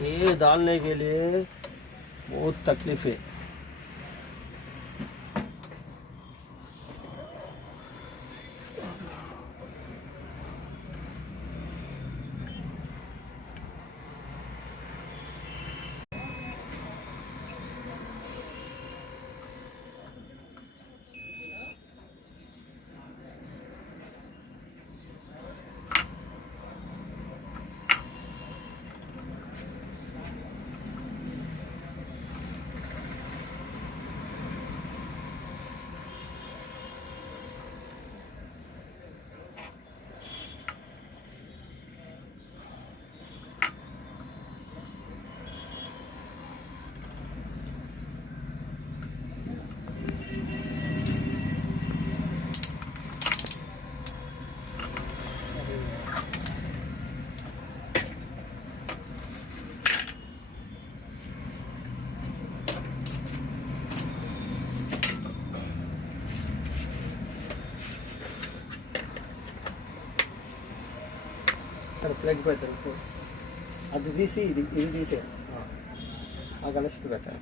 ये डालने के लिए बहुत तकलीफ है। ప్లగ్ పెట్టారు, అది తీసి ఇది తీసే ఆ కనెక్షన్ పెట్టాలి.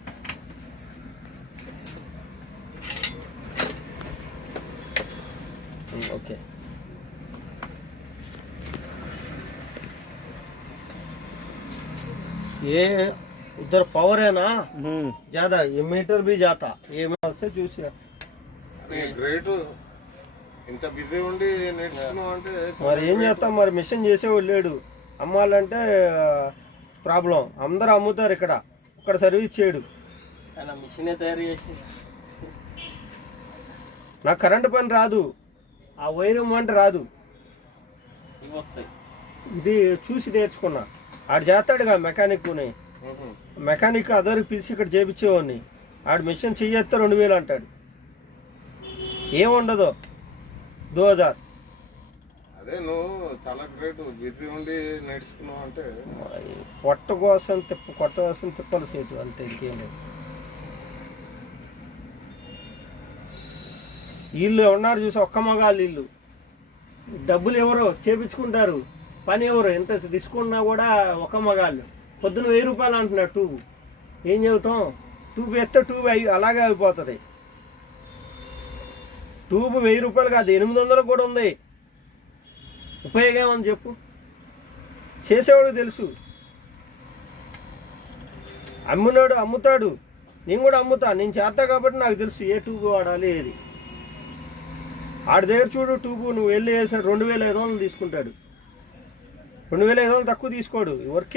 ओके ये उधर पावर है ना ज्यादा, ये मीटर भी जाता, ये से చూసా గ్రేట్. ఇంత బిజీ ఉండి నేర్చుకున్నాం అంటే మరి ఏం చేస్తాం, మరి మిషన్ చేసేవాడు లేడు. అమ్మాలంటే ప్రాబ్లం, అందరూ అమ్ముతారు ఇక్కడ సర్వీస్ చేయడు. మిషన్ తయారు చేసి నాకు కరెంటు పని రాదు, ఆ వైర్ మంట రాదు, ఇది చూసి నేర్చుకున్నా. ఆడు చేస్తాడుగా మెకానిక్ అదరికి పిలిచి ఇక్కడ చేపించేవాడిని. ఆడు మిషన్ చెయ్యేస్తే 2000 అంటాడు, ఏముండదు 2000. అదే నువ్వు చాలా గ్రేట్, బిజీ ఉండి నేర్చుకున్నావు అంటే. కొట్ట కోసం తిప్పలు సేటు అంతే, ఇంకేం లేదు. వీళ్ళు ఉన్నారు చూసి, ఒక్క మగాళ్ళు వీళ్ళు. డబ్బులు ఎవరో చేపించుకుంటారు, పని ఎవరు, ఎంత తీసుకున్నా కూడా ఒక మగాళ్ళు. పొద్దున 1000 రూపాయలు అంటున్నారు ట్యూబ్. ఏం చెబుతాం, ట్యూబ్ ఎత్తే ట్యూబ్ అలాగే అయిపోతుంది. ట్యూబ్ 1000 రూపాయలు కాదు, 800 కూడా ఉంది. ఉపయోగం ఏమని చెప్పు, చేసేవాడు తెలుసు. అమ్మినాడు అమ్ముతాడు, నేను కూడా అమ్ముతా, నేను చేస్తా కాబట్టి నాకు తెలుసు ఏ ట్యూబ్ వాడాలి ఏది. ఆడి దగ్గర చూడు ట్యూబ్ నువ్వు వెళ్ళి వేసాడు 2500 తీసుకుంటాడు, 2500 తక్కువ తీసుకోడు. వర్క్